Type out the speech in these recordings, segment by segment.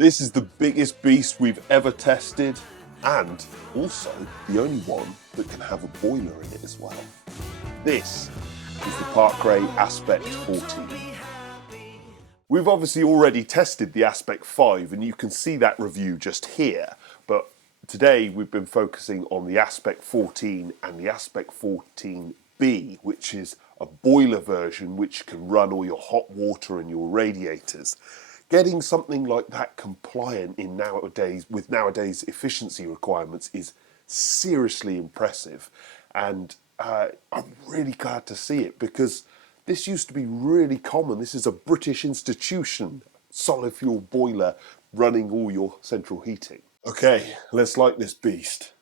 This is the biggest beast we've ever tested, and also the only one that can have a boiler in it as well. This is the Parkray Aspect 14. We've obviously already tested the Aspect 5 and you can see that review just here, but today we've been focusing on the Aspect 14 and the Aspect 14B, which is a boiler version which can run all your hot water and your radiators. Getting something like that compliant in nowadays efficiency requirements is seriously impressive, and I'm really glad to see it because this used to be really common. This is a British institution, solid fuel boiler running all your central heating. Okay, let's light this beast.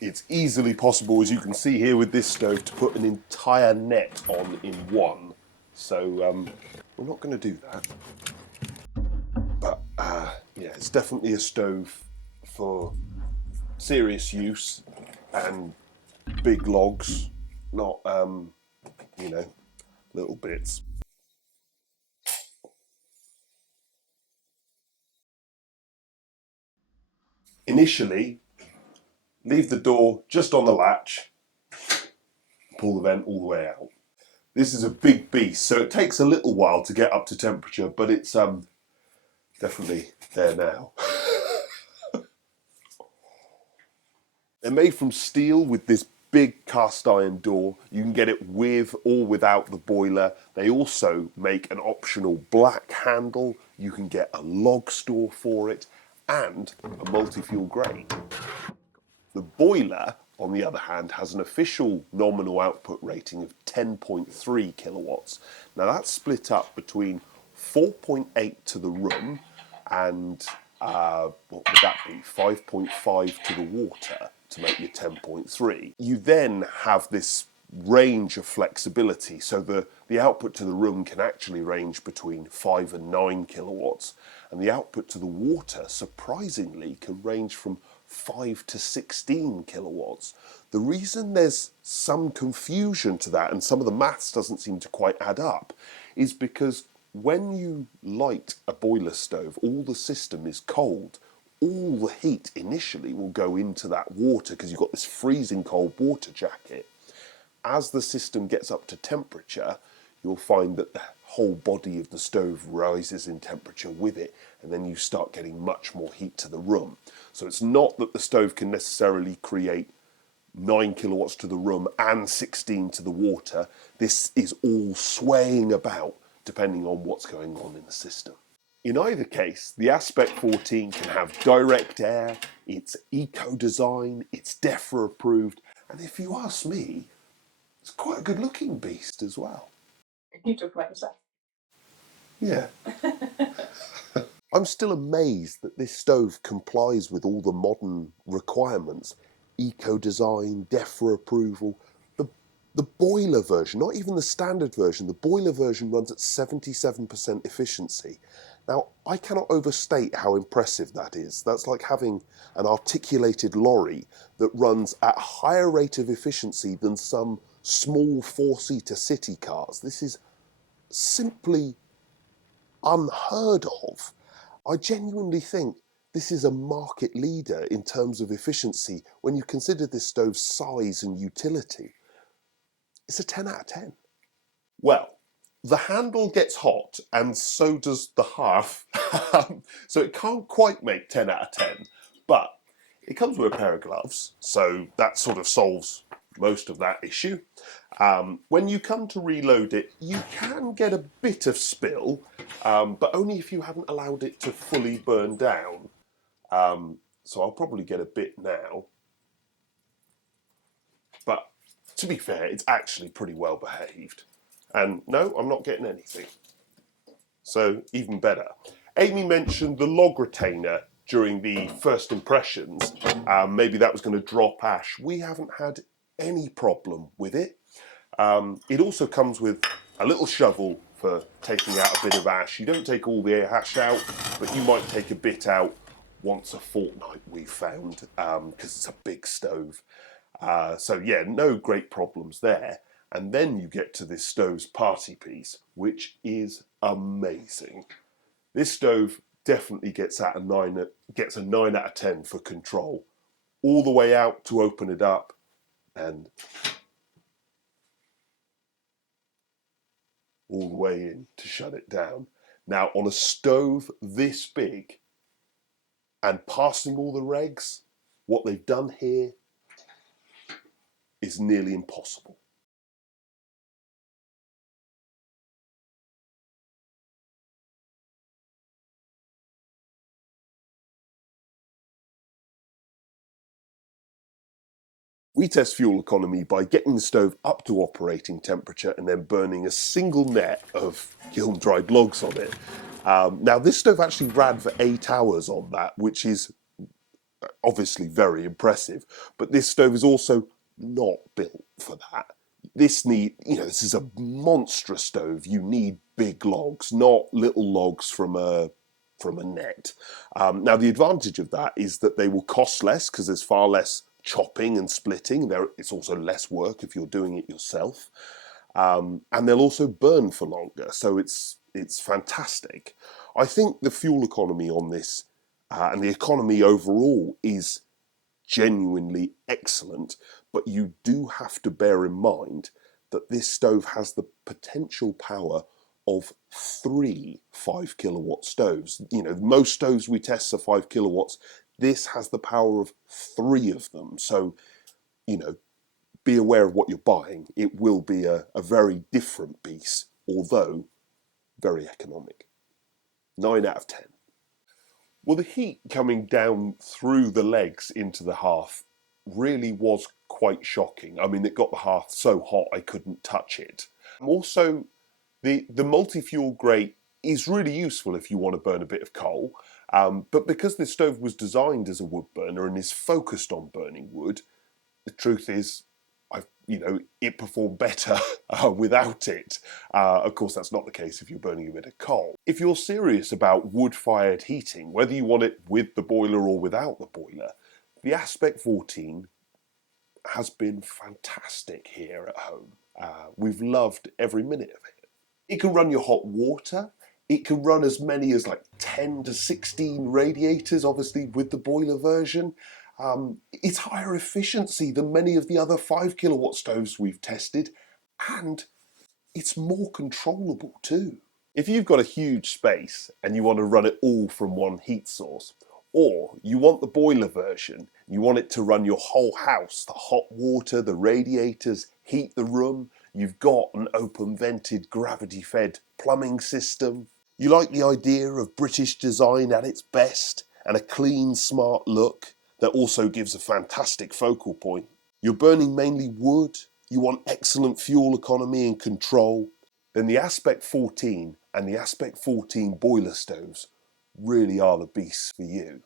It's easily possible, as you can see here with this stove, to put an entire net on in one. So we're not going to do that. But yeah, it's definitely a stove for serious use and big logs, not, you know, little bits. Initially, leave the door just on the latch, pull the vent all the way out. This is a big beast, so it takes a little while to get up to temperature, but it's definitely there now. They're made from steel with this big cast iron door. You can get it with or without the boiler. They also make an optional black handle. You can get a log store for it and a multi-fuel grate. The boiler, on the other hand, has an official nominal output rating of 10.3 kilowatts. Now that's split up between 4.8 to the room and what would that be? 5.5 to the water to make your 10.3. You then have this range of flexibility, so the output to the room can actually range between 5 and 9 kilowatts, and the output to the water, surprisingly, can range from 5 to 16 kilowatts. The reason there's some confusion to that, and some of the maths doesn't seem to quite add up, is because when you light a boiler stove, all the system is cold. All the heat initially will go into that water because you've got this freezing cold water jacket. As the system gets up to temperature, you'll find that the whole body of the stove rises in temperature with it, and then you start getting much more heat to the room. So it's not that the stove can necessarily create 9 kilowatts to the room and 16 to the water. This is all swaying about depending on what's going on in the system. In either case, the Aspect 14 can have direct air, it's eco-design, it's DEFRA approved, and if you ask me, it's quite a good looking beast as well. You talk about yourself. Yeah. I'm still amazed that this stove complies with all the modern requirements. Eco-design, DEFRA approval. The boiler version, not even the standard version, the boiler version runs at 77% efficiency. Now, I cannot overstate how impressive that is. That's like having an articulated lorry that runs at a higher rate of efficiency than some small four-seater city cars. This is simply unheard of. I genuinely think this is a market leader in terms of efficiency when you consider this stove's size and utility. It's a 10 out of 10. Well, the handle gets hot and so does the hearth, so it can't quite make 10 out of 10, but it comes with a pair of gloves, so that sort of solves most of that issue. When you come to reload it, you can get a bit of spill, but only if you haven't allowed it to fully burn down. So I'll probably get a bit now. But to be fair, it's actually pretty well behaved. And no, I'm not getting anything. So even better. Amy mentioned the log retainer during the first impressions. Maybe that was going to drop ash. We haven't had any problem with it. It also comes with a little shovel for taking out a bit of ash. You don't take all the ash out, but you might take a bit out once a fortnight, we've found, because it's a big stove. So yeah, no great problems there. And then you get to this stove's party piece, which is amazing. This stove definitely gets a 9 out of 10 for control. All the way out to open it up, and all the way in to shut it down. Now, on a stove this big and passing all the regs, what they've done here is nearly impossible. We test fuel economy by getting the stove up to operating temperature and then burning a single net of kiln-dried logs on it. Now, this stove actually ran for 8 hours on that, which is obviously very impressive, but this stove is also not built for that. This is a monstrous stove. You need big logs, not little logs from a net. Now, the advantage of that is that they will cost less because there's far less chopping and splitting. It's also less work if you're doing it yourself, and they'll also burn for longer. So it's fantastic. I think the fuel economy on this and the economy overall is genuinely excellent, but you do have to bear in mind that this stove has the potential power of 3 5 kilowatt stoves. Most stoves we test are 5 kilowatts. This has the power of 3 of them. So, be aware of what you're buying. It will be a very different piece, although very economic. 9 out of 10. Well, the heat coming down through the legs into the hearth really was quite shocking. I mean, it got the hearth so hot I couldn't touch it. Also, the multi-fuel grate is really useful if you want to burn a bit of coal, but because this stove was designed as a wood burner and is focused on burning wood, the truth is, it performed better without it. Of course, that's not the case if you're burning a bit of coal. If you're serious about wood-fired heating, whether you want it with the boiler or without the boiler, the Aspect 14 has been fantastic here at home. We've loved every minute of it. It can run your hot water. It can run as many as like 10 to 16 radiators, obviously with the boiler version. It's higher efficiency than many of the other 5 kilowatt stoves we've tested, and it's more controllable too. If you've got a huge space and you want to run it all from one heat source, or you want the boiler version, you want it to run your whole house, the hot water, the radiators, heat the room, you've got an open vented gravity fed plumbing system, you like the idea of British design at its best and a clean, smart look that also gives a fantastic focal point. You're burning mainly wood, you want excellent fuel economy and control, then the Aspect 14 and the Aspect 14 boiler stoves really are the beasts for you.